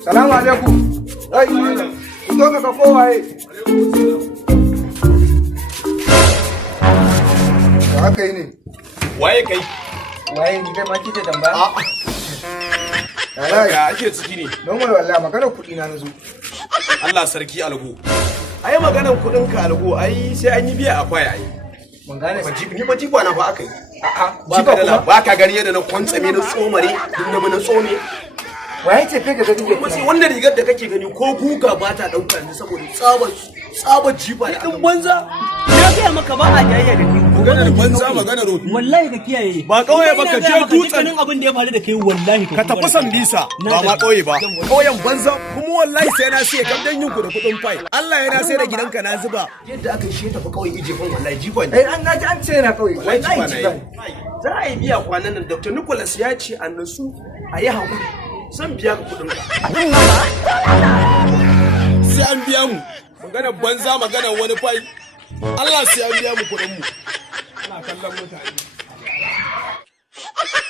Salamu alaikum. Ai, ku zo ka kowaye. Da haka yi ne. Waye kai? Waye ni kai ma kike tambaya? Ya ake ciki ne? Don wai wallahi maganar kuɗi na nazo. Allah sarki algo. Ai maganar kuɗin ka algo ai sai an yi biya a kwaya ai. Mun gane ba. Ni ba jiba na fa aka yi. Jiba kuma ba ka gani yadda na kwantsame na tsomare din na tsome. waye ce kai ka gani da kuma sai wannan rigar da kake gani ko guga ba ta dauka ni saboda tsabar jiba da din banza ya ga maka ba a jayayya da kai maganar banza maganar rofi wallahi ka kiyaye ba kauye ba ka je dutsen abin da ya faru da kai wallahi ka tafi Sambisa ba ma kauye ba kauyen banza kuma wallahi sai na sai kan dan yinku da kudin fai Allah yana sai da gidanka na zuba yadda aka shi tafi kauye ije fan wallahi jiba ne an naji an ce na kauye wallahi jiba za a yi biya kwanan nan Dr. Nicholas ya ce annasu a yi hakuri san biya ka kudin ka sai an biya mu magana banza magana wani fai Allah sai an biya mu kudin mu ana kallon mutane